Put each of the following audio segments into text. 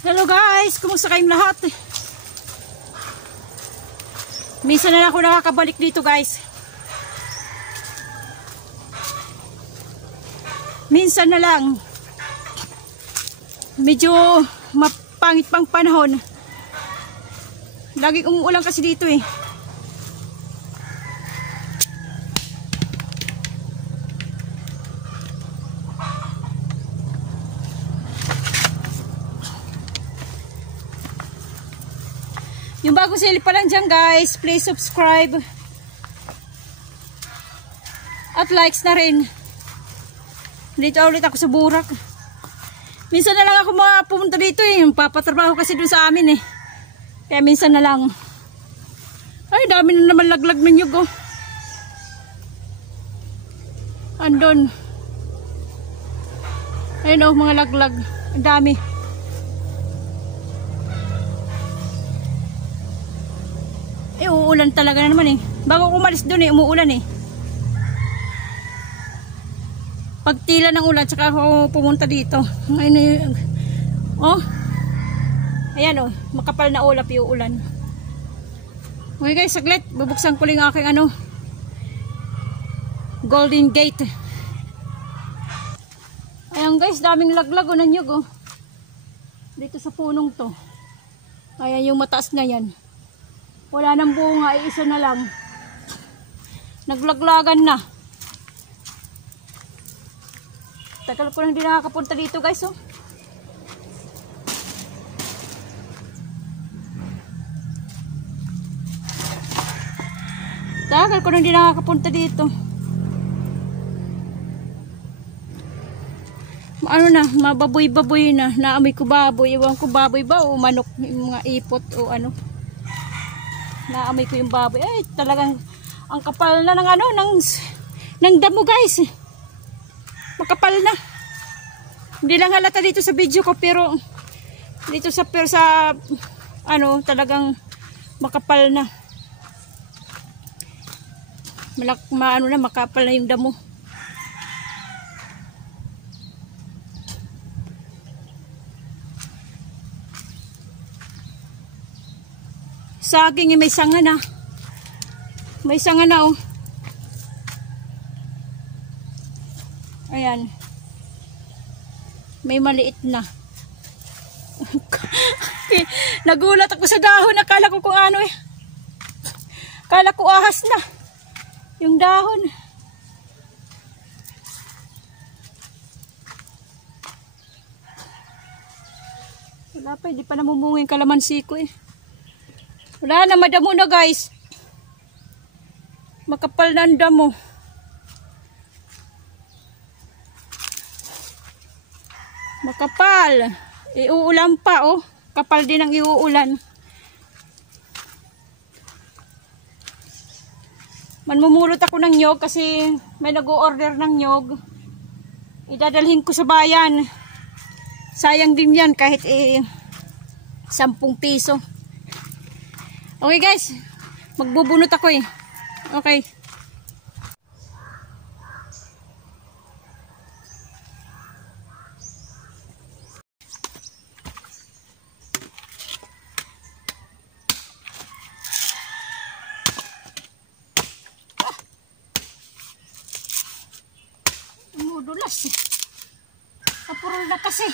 Hello guys, kumusta kayong lahat? Minsan na ako nakakabalik dito guys. Minsan na lang. Medyo mapangit pang panahon. Laging umuulan kasi dito eh. Yung bagong silip pa lang dyan guys, please subscribe. At likes na rin. Dito ulit ako sa Burak. Minsan na lang ako pumunta dito eh. Papatrabaho kasi doon sa amin eh. Kaya minsan na lang. Ay, dami na naman laglag ng nyug oh. Andun. Ayun oh, mga laglag. Ang dami. Uulan talaga na naman eh. Bago umalis doon eh, umuulan eh. Pagtila ng ulan, tsaka ako pumunta dito. Ngayon eh, oh. Ayan oh, makapal na ulap yung ulan. Okay guys, saglit. Bubuksan ko lang aking ano, Golden Gate. Ayan guys, daming laglag o nanyog oh. Dito sa punong to. Ayan yung mataas na yan. Wala nang bunga, isa na lang. Naglaglagan na. Tagal ko lang hindi nakakapunta dito guys oh. Tagal ko lang hindi nakakapunta dito. Ano na, mababoy-baboy na. Naamoy ko baboy. Iwan ko baboy ba o manok, yung mga ipot o ano. Naamoy ko yung baboy. Ay, talagang ang kapal na ng ano, ng damo guys. Makapal na. Hindi lang halata dito sa video ko pero dito sa ano, talagang makapal na. Ano na, makapal na yung damo. Saging may sanga na. May sanga na oh. Ayan. May maliit na. Nagulat ako sa dahon. Akala ko kung ano eh. Akala ko ahas na. Yung dahon. Wala pa. Hindi pa namumunga yung kalamansi ko eh. Wala na, madamo na guys. Makapal na ang damo. Makapal. Iuulan pa oh. Kapal din ang iuulan. Manmumulot ako ng nyog kasi may nag-o-order ng nyog. Idadalhin ko sa bayan. Sayang din yan kahit 10 piso. Okay guys, magbubunot ako eh. Okay. Umudulas eh. Kapurol na kasi.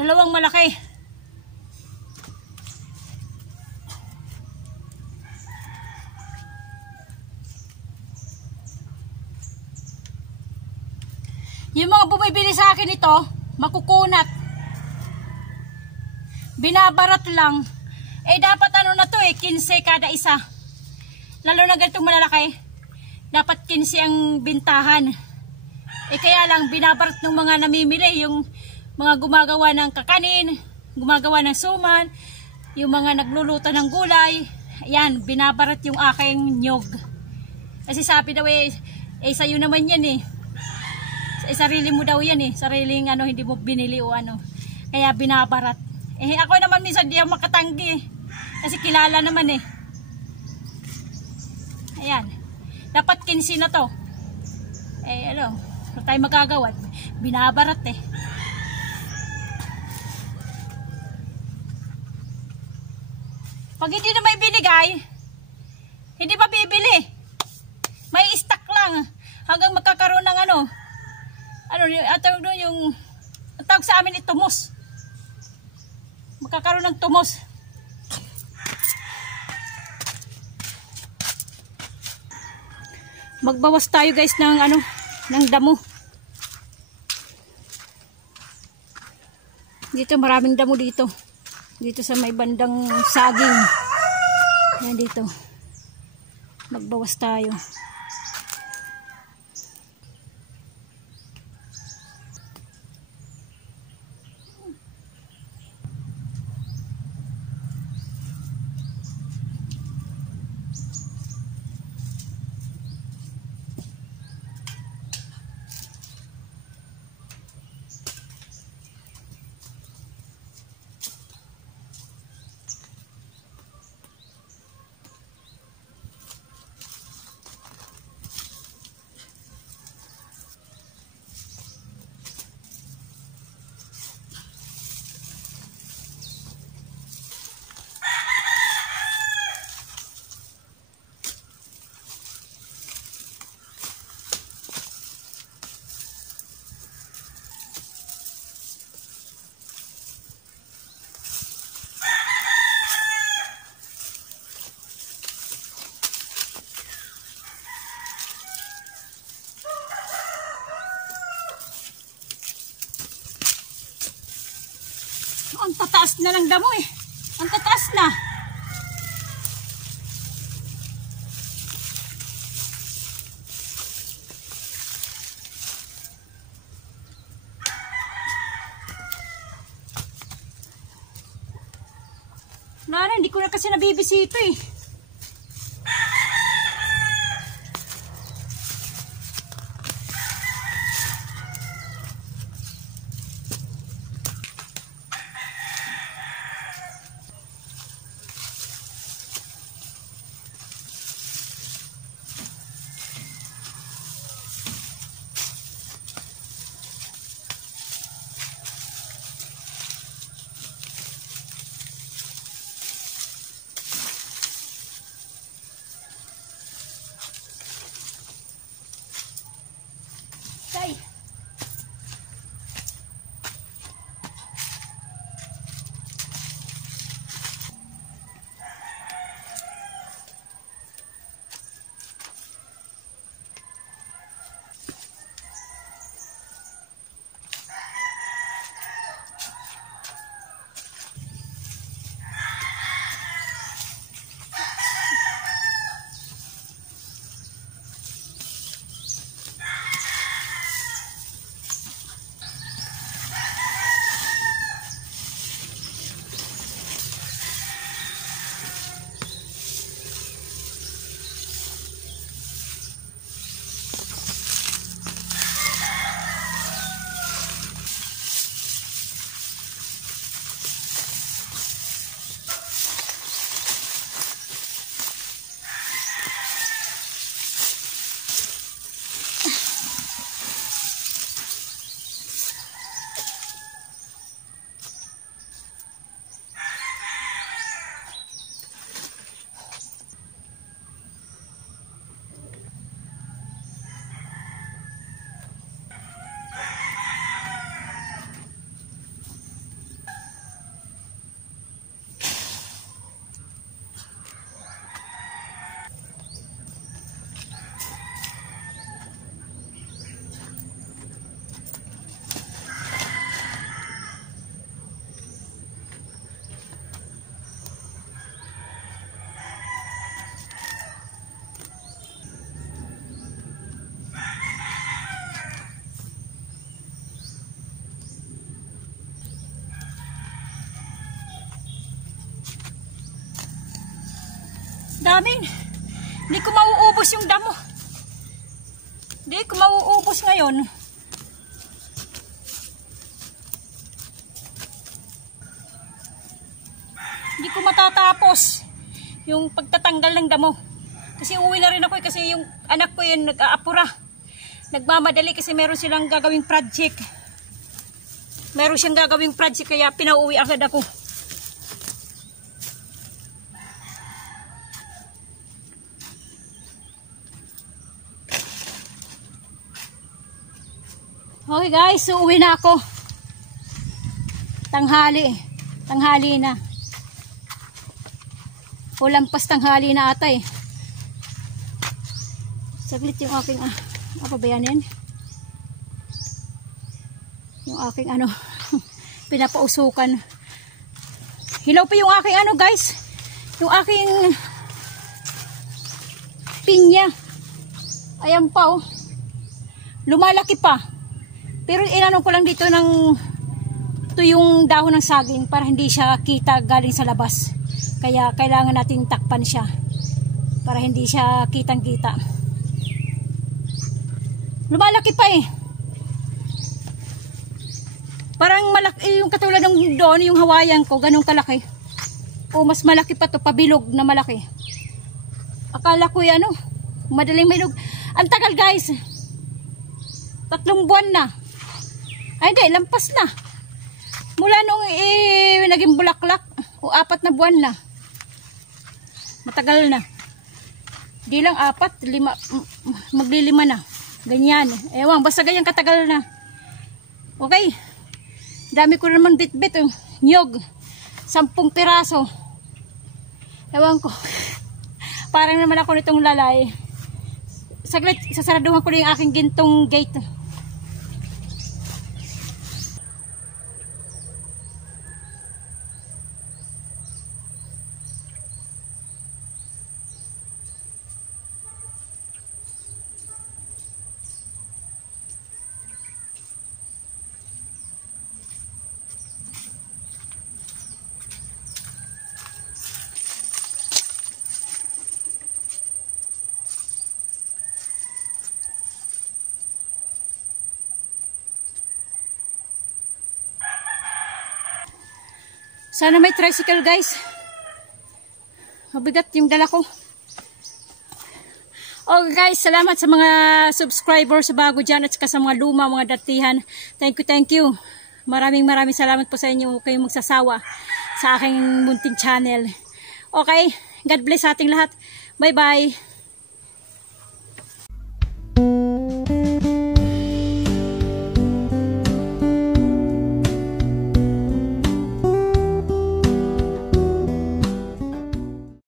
Dalawang malaki. Yung mga bumibili sa akin ito, makukunat. Binabarat lang. Eh dapat ano na to 15 kada isa. Lalo na ganitong malalaki. Dapat 15 ang bintahan. Eh kaya lang binabarat ng mga namimili, yung mga gumagawa ng kakanin, gumagawa ng suman, yung mga nagluluto ng gulay. Ayan, binabarat yung aking nyog. Kasi sabi daw sa'yo naman yan eh. Sarili mo daw yan eh. Sariling ano, hindi mo binili o ano. Kaya binabarat. Eh ako naman minsan di ako makatanggi eh. Kasi kilala naman eh. Ayan. Dapat 15 na to. Eh ano, tayo magagawa. Binabarat eh. Pag hindi na may binigay, hindi pa bibili. May stock lang. Hanggang magkakaroon ng ano, atawag doon yung tawag sa amin tumos. Magkakaroon ng tumos. Magbawas tayo guys ng ano, ng damo. Dito maraming damo dito. Dito sa may bandang saging. Yan dito. Magbawas tayo. Ang tataas na ng damo eh. Ang tataas na. Wala na, hindi ko na kasi nabibisito eh. dami. Hindi ko mauubos yung damo. Hindi ko mauubos ngayon. Hindi ko matatapos yung pagtatanggal ng damo. Kasi uwi na rin ako kasi yung anak ko yun nag-aapura. Nagmamadali kasi meron silang gagawing project. Meron siyang gagawing project kaya pinauwi agad ako. Okay guys, so uwi na ako. Tanghali na. O lampas tanghali na ata eh. Saglit yung aking apa ba yan? Yung aking pinapausukan. Hilaw pa yung aking guys. Yung aking pinya. Ayan pa oh. Lumalaki pa. Pero inano ko lang dito ito yung dahon ng saging para hindi siya kita galing sa labas. Kaya kailangan natin takpan siya para hindi siya kitang-kita. Lumalaki pa eh. Parang malaki yung katulad ng doon, yung Hawaiian ko, ganun kalaki. O mas malaki pa to, pabilog na malaki. Akala ko yan madaling bilog. Ang tagal guys. 3 buwan na. Ay hindi, lampas na. Mula nung naging bulaklak, o 4 na buwan na. Matagal na. Di lang 4, 5, magli-5 na. Ganyan. Ewan, basta ganyan katagal na. Okay. Dami ko naman bit-bit. Nyog. 10 piraso. Ewan ko. Parang naman ako nitong lalay. Saglit, sasaraduhan ko na yung aking gintong gate. Sana may tricycle guys. Mabigat yung dala ko. Okay guys, salamat sa mga subscribers sa bago dyan at sa mga luma, mga datihan. Thank you. Maraming salamat po sa inyo kayong magsasawa sa aking munting channel. Okay, God bless sa ating lahat. Bye bye.